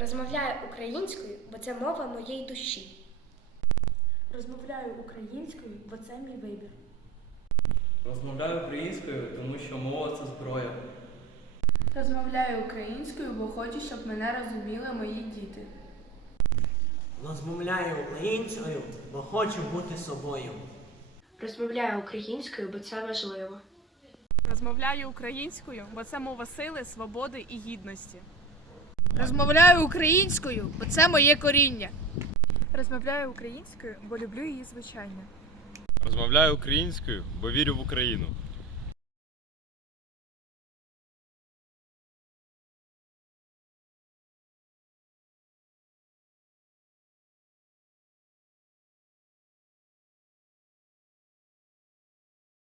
Розмовляю українською, бо це мова моєї душі. Розмовляю українською, бо це мій вибір. Розмовляю українською, тому що мова це зброя. Розмовляю українською, бо хочу, щоб мене розуміли мої діти. Розмовляю українською, бо хочу бути собою. Розмовляю українською, бо це важливо. Розмовляю українською, бо це мова сили, свободи і гідності. Розмовляю українською, бо це моє коріння. Розмовляю українською, бо люблю її звичайно. Розмовляю українською, бо вірю в Україну.